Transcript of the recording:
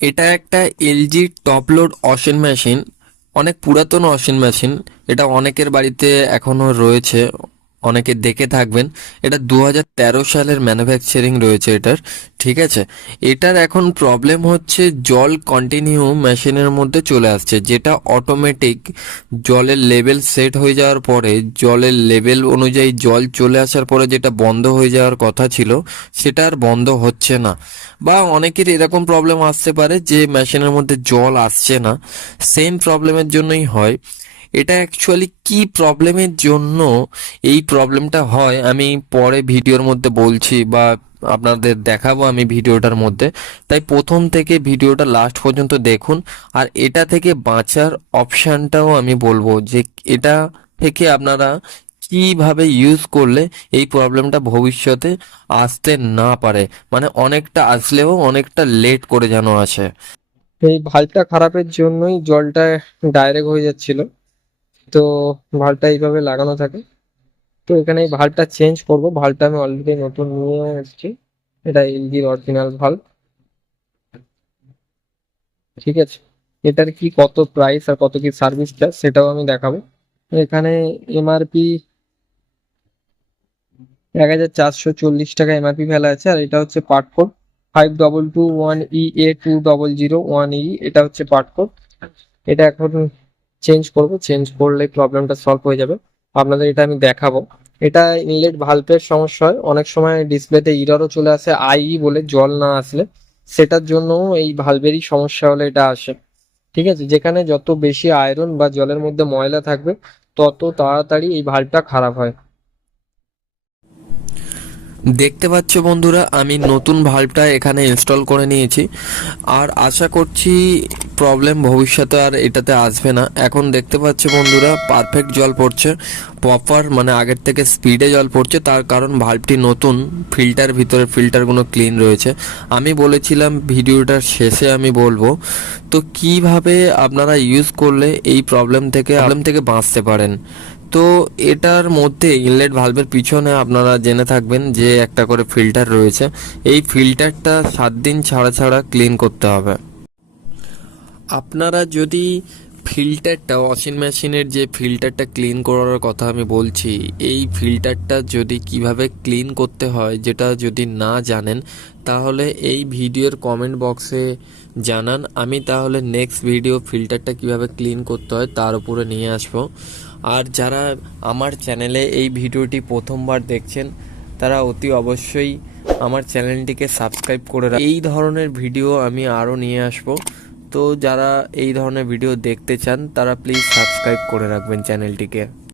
এটা একটা LG top load washing machine অনেক পুরাতন ওয়াশিং মেশিন এটা অনেকের বাড়িতে এখনও রয়েছে। অনেকে দেখে থাকবেন, এটা দু হাজার তেরো সালের ম্যানুফ্যাকচারিং রয়েছে এটার, ঠিক আছে? এটার এখন প্রবলেম হচ্ছে জল কন্টিনিউ মেশিনের মধ্যে চলে আসছে, যেটা অটোমেটিক জলের লেভেল সেট হয়ে যাওয়ার পরে, জলের লেভেল অনুযায়ী জল চলে আসার পরে যেটা বন্ধ হয়ে যাওয়ার কথা ছিল, সেটা আর বন্ধ হচ্ছে না। বা অনেকের এরকম প্রবলেম আসতে পারে যে মেশিনের মধ্যে জল আসছে না সেম প্রবলেমের জন্যই হয়। এটা অ্যাকচুয়ালি কি প্রবলেমের জন্য এই প্রবলেমটা হয়? আমি পরে ভিডিওর মধ্যে বলছি বা আপনাদের দেখাবো আমি ভিডিওটার মধ্যে। তাই প্রথম থেকে ভিডিওটা লাস্ট পর্যন্ত দেখুন। আর এটা থেকে বাঁচার অপশানটাও আমি বলব যে এটা থেকে আপনারা কীভাবে ইউজ করলে এই প্রবলেমটা ভবিষ্যতে আসতে না পারে? মানে অনেকটা আসলেও অনেকটা লেট করে যেন আসে। এই ভাল্বটা খারাপের জন্যই জলটা ডাইরেক্ট হয়ে যাচ্ছিল। তো ভালটা এইভাবে লাগানো থাকে। তো এখানে এই ভাল্বটা চেঞ্জ করব। ভালটা আমি অলরেডি নতুন নিয়ে এসেছি। এটা এলজির অরিজিনাল ভালো ঠিক আছে? এটার কি কত প্রাইস আর কত কি সার্ভিস চার্জ সেটাও আমি দেখাবো। এখানে এমআরপি এক হাজার চারশো চল্লিশ টাকা এমআরপি ফেলা আছে। আর এটা হচ্ছে part code five double two one E A two double zero one E এটা হচ্ছে পার্ট কোড এটা এখন চেঞ্জ করব চেঞ্জ করলে প্রবলেমটা সলভ হয়ে যাবে। আপনাদের এটা আমি দেখাবো। এটা ইনলেট ভাল্পের সমস্যা হয়। অনেক সময় ডিসপ্লেতে ইররও চলে আসে আইই বলে জল না আসলে। সেটার জন্য এই ভালভেরই সমস্যা হলে এটা আসে। ঠিক আছে? যেখানে যত বেশি আয়রন বা জলের মধ্যে ময়লা থাকবে, তত তাড়াতাড়ি এই ভাল্বটা খারাপ হয়। দেখতে পাচ্ছ বন্ধুরা, আমি নতুন ভাল্বটা এখানে ইনস্টল করে নিয়েছি। আর আশা করছি প্রবলেম ভবিষ্যতে আর এটাতে আসবে না। এখন দেখতে পাচ্ছ বন্ধুরা পারফেক্ট জল পড়ছে। প্রপার মানে আগের থেকে স্পিডে জল পড়ছে, তার কারণ ভাল্বটি নতুন ফিল্টার ভিতরে ফিল্টারগুলো ক্লিন রয়েছে। আমি বলেছিলাম ভিডিওটার শেষে আমি বলব, তো কীভাবে আপনারা ইউজ করলে এই প্রবলেম থেকে প্রবলেম থেকে বাঁচতে পারেন? তো এটার মধ্যে ইনলেট ভালভের পিছনে আপনারা জেনে থাকবেন যে একটা করে ফিল্টার রয়েছে। এই ফিল্টারটা সাত দিন ছাড়া ছাড়া ক্লিন করতে হবে। আপনারা যদি ফিল্টারটা ওয়াশিং মেশিনের যে ফিল্টারটা ক্লিন করার কথা আমি বলছি, এই ফিল্টারটা যদি কীভাবে ক্লিন করতে হয় যেটা যদি না জানেন, তাহলে এই ভিডিওর কমেন্ট বক্সে জানান। আমি তাহলে নেক্সট ভিডিও ফিল্টারটা কীভাবে ক্লিন করতে হয় তার উপরে নিয়ে আসব। আর যারা আমার চ্যানেলে এই ভিডিওটি প্রথমবার দেখছেন, তারা অতি অবশ্যই আমার চ্যানেলটিকে সাবস্ক্রাইব করে এই ধরনের ভিডিও আমি আরও নিয়ে আসব। তো যারা এই ধরনের ভিডিও দেখতে চান তারা প্লিজ সাবস্ক্রাইব করে রাখবেন চ্যানেলটিকে